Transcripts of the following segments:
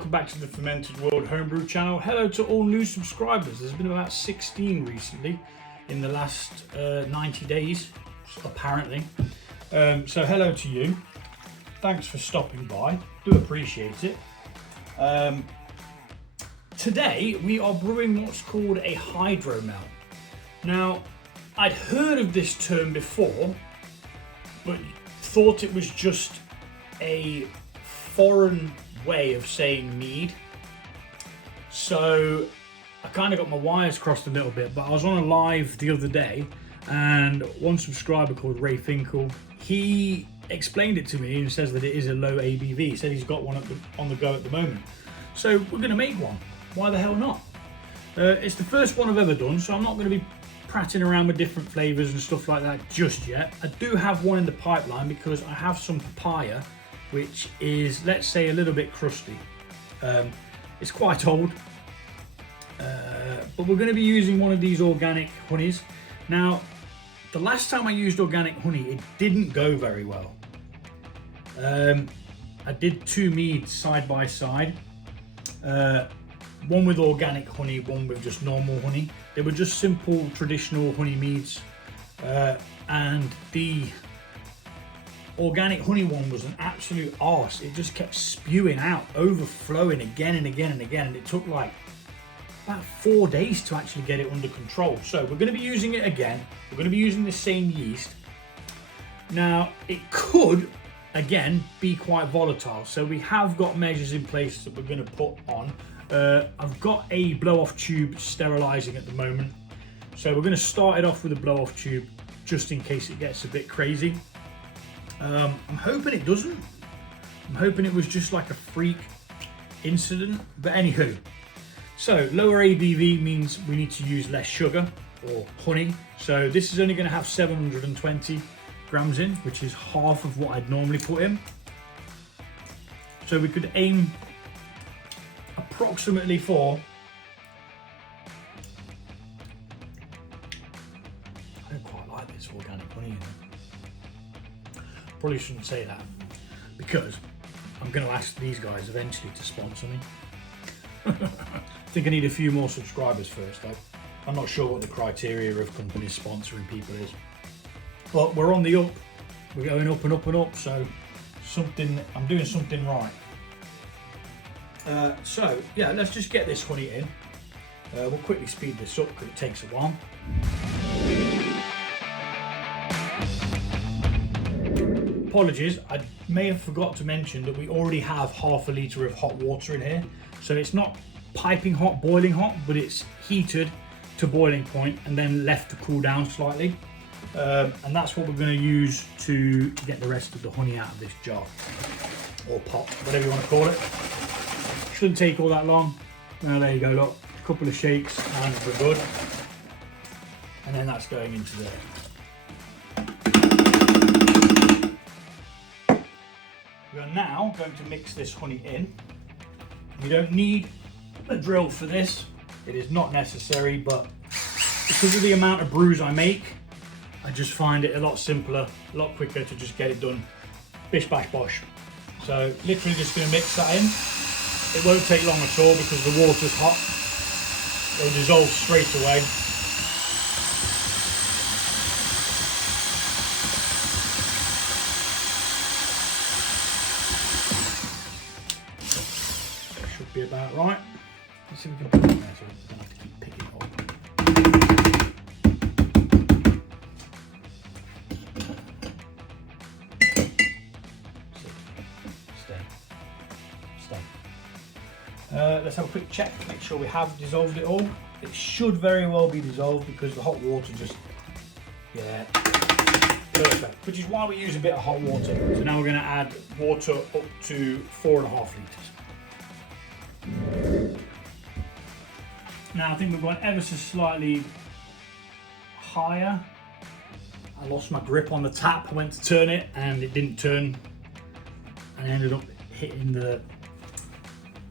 welcome back to the Fermented World Homebrew channel. Hello to all new subscribers. There's been about 16 recently in the last 90 days, apparently. So hello to you. Thanks for stopping by. Do appreciate it. Today we are brewing what's called a hydromel. Now, I'd heard of this term before, but thought it was just a foreign way of saying mead. So I kind of got my wires crossed a little bit, but I was on a live the other day and one subscriber called Ray Finkel, he explained it to me and says that it is a low ABV. He said he's got one on the go at the moment. So we're going to make one. Why the hell not? It's the first one I've ever done, so I'm not going to be prattling around with different flavors and stuff like that just yet. I do have one in the pipeline because I have some papaya, which is, let's say, a little bit crusty. It's quite old, but we're going to be using one of these organic honeys. Now, the last time I used organic honey, it didn't go very well. I did two meads side by side, one with organic honey, one with just normal honey. They were just simple traditional honey meads, and the organic honey one was an absolute arse. It just kept spewing out, overflowing again and again and again, and it took like about 4 days to actually get it under control. So we're going to be using it again. We're going to be using the same yeast. Now, it could again be quite volatile, so we have got measures in place that we're going to put on. I've got a blow-off tube sterilizing at the moment, so we're going to start it off with a blow-off tube just in case it gets a bit crazy. I'm hoping it doesn't. I'm hoping it was just like a freak incident, but anywho. So lower ABV means we need to use less sugar or honey. So this is only going to have 720 grams in, which is half of what I'd normally put in. So we could aim approximately for, I don't quite like this organic honey, you know. Probably shouldn't say that because I'm going to ask these guys eventually to sponsor me. I think I need a few more subscribers first though. I'm not sure what the criteria of companies sponsoring people is, but we're on the up. We're going up and up and up, so I'm doing something right. So yeah, let's just get this honey in. We'll quickly speed this up because it takes a while. Apologies, I may have forgot to mention that we already have half a litre of hot water in here. So it's not piping hot, boiling hot, but it's heated to boiling point and then left to cool down slightly. And that's what we're going to use to get the rest of the honey out of this jar or pot, whatever you want to call it. Shouldn't take all that long. Now there you go, look, a couple of shakes and we're good. And then that's going into there. We are now going to mix this honey in. We don't need a drill for this. It is not necessary, but because of the amount of brews I make, I just find it a lot simpler, a lot quicker to just get it done. Bish bash bosh. So literally just going to mix that in. It won't take long at all because the water's hot. It'll dissolve straight away. Should be about right. Let's see if we can put it in there so we don't have to keep picking it up. Let's have a quick check, make sure we have dissolved it all. It should very well be dissolved because the hot water just, yeah, perfect. Which is why we use a bit of hot water. So now we're going to add water up to 4.5 litres. Now I think we're going ever so slightly higher. I lost my grip on the tap, I went to turn it and it didn't turn, and I ended up hitting the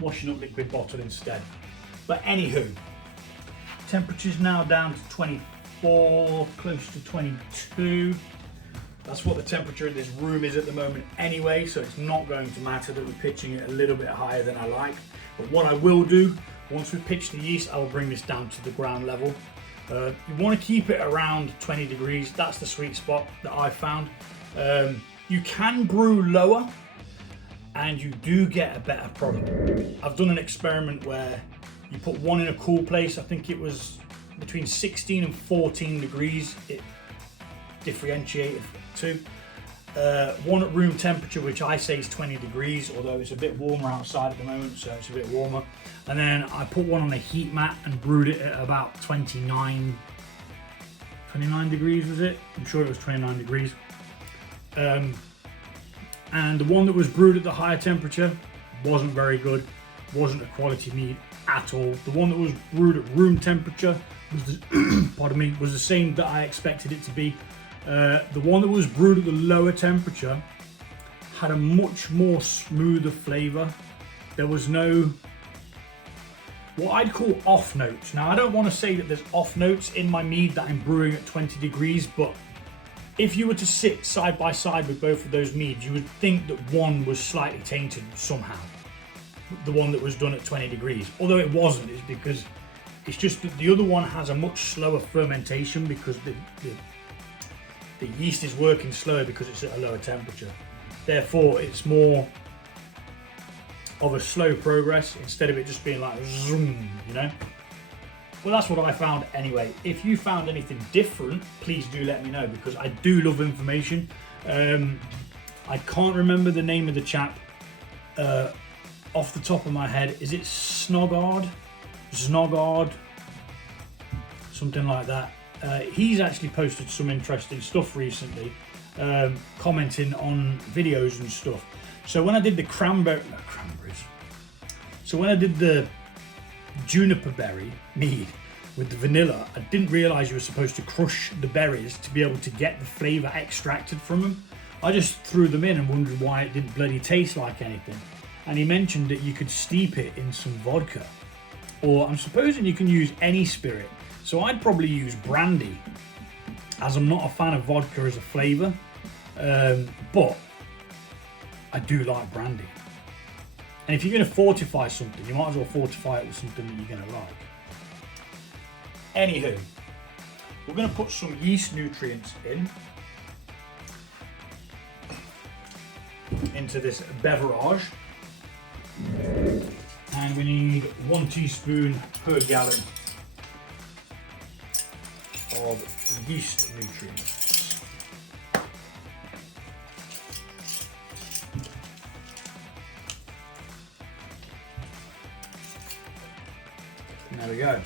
washing up liquid bottle instead. But anywho, temperature's now down to 24, close to 22. That's what the temperature in this room is at the moment anyway, so it's not going to matter that we're pitching it a little bit higher than I like. But what I will do, once we pitch the yeast, I will bring this down to the ground level. You want to keep it around 20 degrees. That's the sweet spot that I found. You can brew lower and you do get a better product. I've done an experiment where you put one in a cool place. I think it was between 16 and 14 degrees. It differentiated to one at room temperature, which I say is 20 degrees, although it's a bit warmer outside at the moment, so it's a bit warmer. And then I put one on a heat mat and brewed it at about 29 degrees, was it? I'm sure it was 29 degrees. And the one that was brewed at the higher temperature wasn't very good, wasn't a quality mead at all. The one that was brewed at room temperature was the, pardon me, was the same that I expected it to be. The one that was brewed at the lower temperature had a much more smoother flavour. There was no, what I'd call off notes. Now I don't want to say that there's off notes in my mead that I'm brewing at 20 degrees, but if you were to sit side by side with both of those meads, you would think that one was slightly tainted somehow. The one that was done at 20 degrees, although it wasn't. It's because it's just that the other one has a much slower fermentation because the yeast is working slower because it's at a lower temperature. Therefore, it's more of a slow progress instead of it just being like zoom, you know? Well, that's what I found anyway. If you found anything different, please do let me know because I do love information. I can't remember the name of the chap off the top of my head. Is it Snogard? Something like that. He's actually posted some interesting stuff recently, commenting on videos and stuff. So when I did the so when I did the juniper berry mead with the vanilla, I didn't realise you were supposed to crush the berries to be able to get the flavour extracted from them. I just threw them in and wondered why it didn't bloody taste like anything. And he mentioned that you could steep it in some vodka, or I'm supposing you can use any spirit. So I'd probably use brandy, as I'm not a fan of vodka as a flavour, but I do like brandy. And if you're going to fortify something, you might as well fortify it with something that you're going to like. Anywho, we're going to put some yeast nutrients into this beverage. And we need 1 teaspoon per gallon of yeast nutrients. There we go.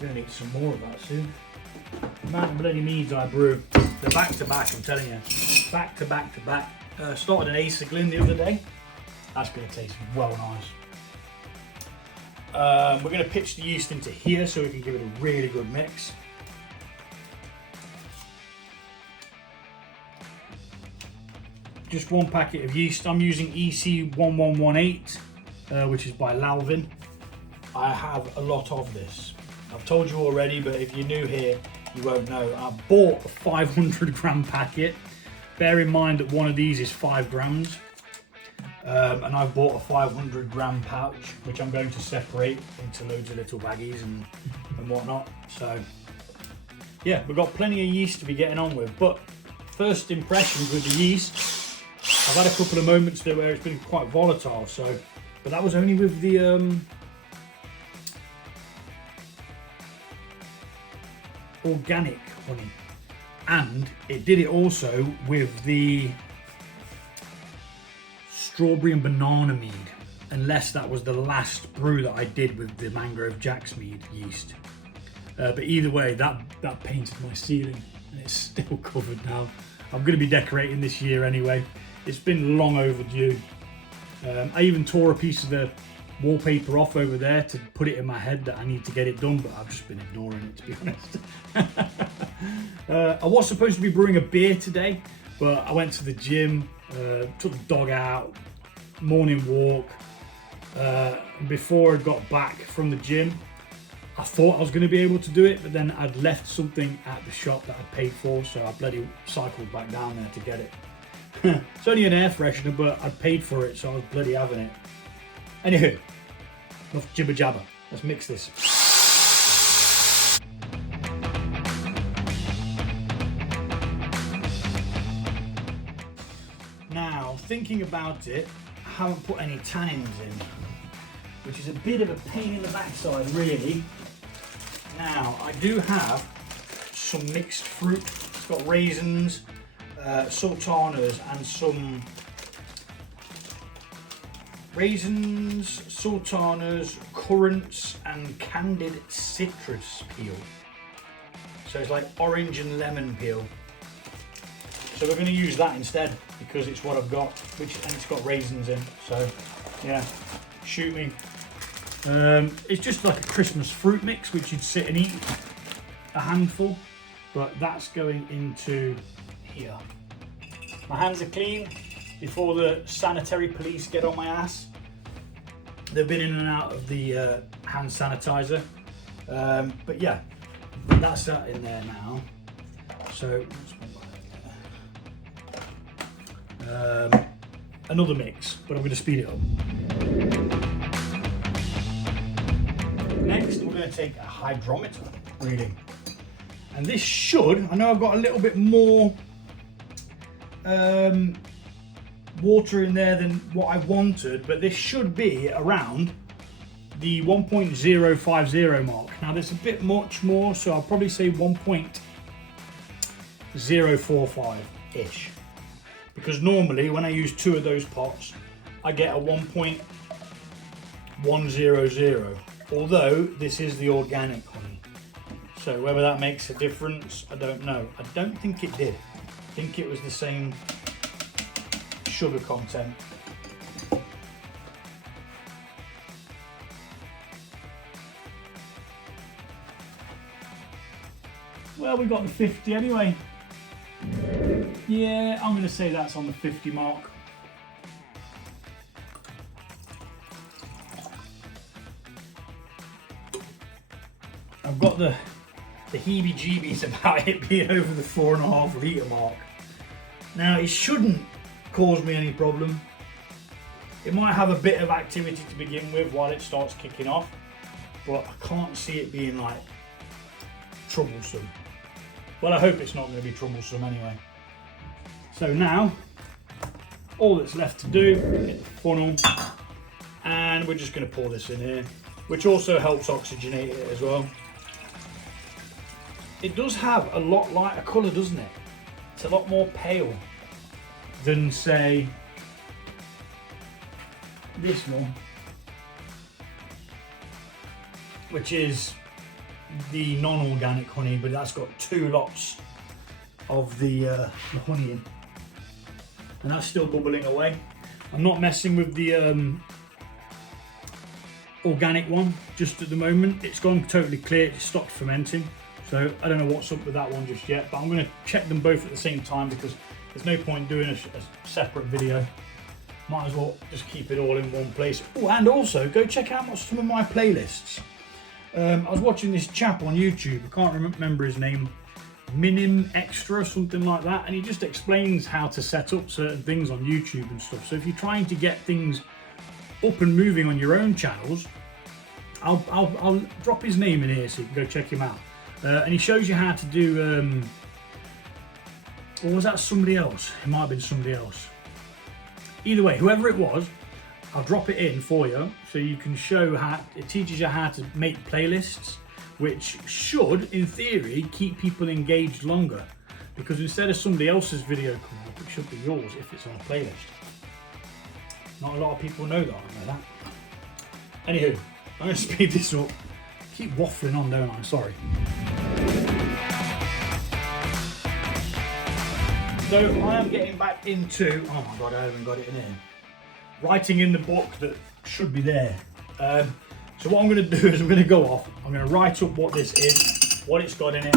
We're gonna need some more of that soon. The amount of bloody meads I brew, they're back to back, I'm telling you. Back to back to back. Started an yeasg the other day. That's gonna taste well nice. We're gonna pitch the yeast into here so we can give it a really good mix. Just 1 packet of yeast. I'm using EC1118, which is by Lalvin. I have a lot of this. I've told you already, but if you're new here, you won't know. I bought a 500 gram packet. Bear in mind that one of these is 5 grams. And I've bought a 500 gram pouch, which I'm going to separate into loads of little baggies and whatnot. So yeah, we've got plenty of yeast to be getting on with. But first impressions with the yeast, I've had a couple of moments there where it's been quite volatile. So, but that was only with the organic honey, and it did it also with the strawberry and banana mead, unless that was the last brew that I did with the mangrove jacks mead yeast. But either way, that painted my ceiling and it's still covered now. I'm going to be decorating this year anyway. It's been long overdue. I even tore a piece of the wallpaper off over there to put it in my head that I need to get it done, but I've just been ignoring it, to be honest. I was supposed to be brewing a beer today, but I went to the gym, took the dog out, morning walk. Before I got back from the gym, I thought I was going to be able to do it, but then I'd left something at the shop that I'd paid for, so I bloody cycled back down there to get it. It's only an air freshener, but I'd paid for it, so I was bloody having it. Anywho, enough jibber jabber. Let's mix this. Now, thinking about it, I haven't put any tannins in, which is a bit of a pain in the backside, really. Now, I do have some mixed fruit. It's got raisins, sultanas, and some raisins, sultanas, currants, and candied citrus peel. So it's like orange and lemon peel. So we're going to use that instead because it's what I've got, and it's got raisins in. So yeah, shoot me. It's just like a Christmas fruit mix, which you'd sit and eat a handful, but that's going into here. My hands are clean before the sanitary police get on my ass. They've been in and out of the hand sanitizer, but yeah, that's that in there now. So another mix, but I'm going to speed it up. Next, we're going to take a hydrometer reading, and this should, I know I've got a little bit more water in there than what I wanted, but this should be around the 1.050 mark. Now there's a bit much more, so I'll probably say 1.045 ish, because normally when I use 2 of those pots I get a 1.100, although this is the organic honey, so whether that makes a difference, I don't know. I don't think it did. I think it was the same sugar content. Well, we got the 50 anyway. Yeah, I'm going to say that's on the 50 mark. I've got the heebie-jeebies about it being over the 4.5 litre mark. Now, it shouldn't cause me any problem. It might have a bit of activity to begin with while it starts kicking off, but I can't see it being like troublesome. Well, I hope it's not going to be troublesome anyway. So now, all that's left to do, hit the funnel, and we're just going to pour this in here, which also helps oxygenate it as well. It does have a lot lighter colour, doesn't it? It's a lot more pale than, say, this one, which is the non-organic honey, but that's got 2 lots of the honey in, and that's still bubbling away. I'm not messing with the organic one just at the moment. It's gone totally clear, it's stopped fermenting, so I don't know what's up with that one just yet, but I'm going to check them both at the same time because there's no point doing a separate video. Might as well just keep it all in one place. Oh, and also go check out some of my playlists. I was watching this chap on YouTube, I can't remember his name, Minim Extra, something like that, and he just explains how to set up certain things on YouTube and stuff. So if you're trying to get things up and moving on your own channels, I'll drop his name in here so you can go check him out. And he shows you how to do, or was that somebody else? It might have been somebody else. Either way, whoever it was, I'll drop it in for you so you can show how, it teaches you how to make playlists, which should, in theory, keep people engaged longer, because instead of somebody else's video coming up, it should be yours if it's on a playlist. Not a lot of people know that, I know that. Anywho, I'm going to speed this up. Keep waffling on, don't I? Sorry. So I am getting back into, oh my god, I haven't got it in here, writing in the book that should be there. So what I'm going to do is I'm going to go off, I'm going to write up what this is, what it's got in it,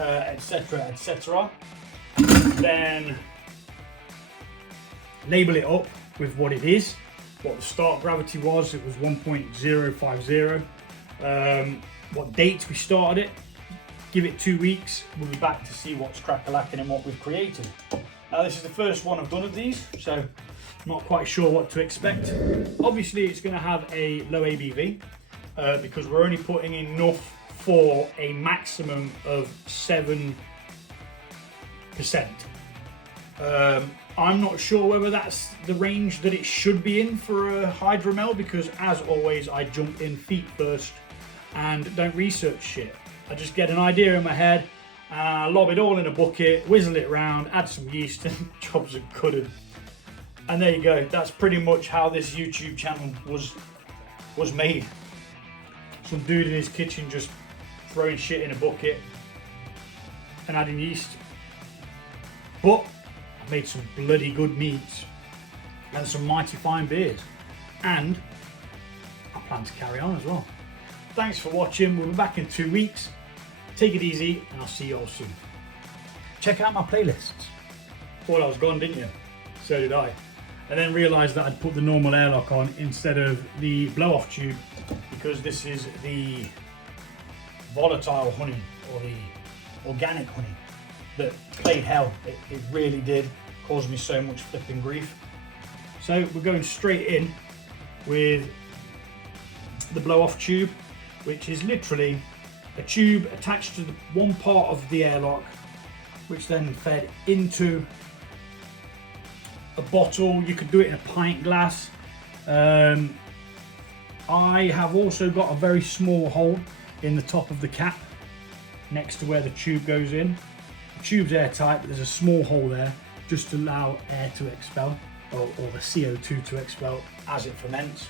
etc, etc. Then label it up with what it is, what the start gravity was. It was 1.050. what dates we started it. Give it 2 weeks, we'll be back to see what's crack-a-lacking and what we've created. Now this is the first one I've done of these, so I'm not quite sure what to expect. Obviously it's going to have a low ABV because we're only putting enough for a maximum of 7%. I'm not sure whether that's the range that it should be in for a hydromel, because as always I jump in feet first and don't research shit. I just get an idea in my head, lob it all in a bucket, whizzle it around, add some yeast, and jobs are good. And there you go. That's pretty much how this YouTube channel was made. Some dude in his kitchen just throwing shit in a bucket and adding yeast. But I made some bloody good meads and some mighty fine beers, and I plan to carry on as well. Thanks for watching. We'll be back in 2 weeks. Take it easy, and I'll see you all soon. Check out my playlists. Thought I was gone, didn't you? So did I. And then realised that I'd put the normal airlock on instead of the blow-off tube, because this is the volatile honey, or the organic honey, that played hell. It really did cause me so much flipping grief. So we're going straight in with the blow-off tube, which is literally a tube attached to the one part of the airlock, which then fed into a bottle. You could do it in a pint glass. I have also got a very small hole in the top of the cap next to where the tube goes in. The tube's airtight, but there's a small hole there just to allow air to expel, or the CO2 to expel as it ferments.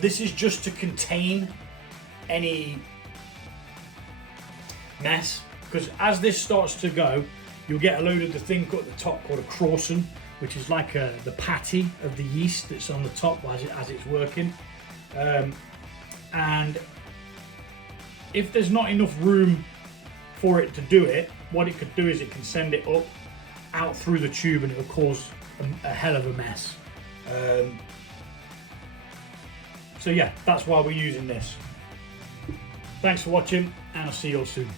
This is just to contain any mess, because as this starts to go, you'll get a load of the thing at the top called a croissant, which is like the patty of the yeast that's on the top as it's working. And if there's not enough room for it to do it, what it could do is it can send it up out through the tube, and it will cause a hell of a mess. So yeah, that's why we're using this. Thanks for watching, and I'll see you all soon.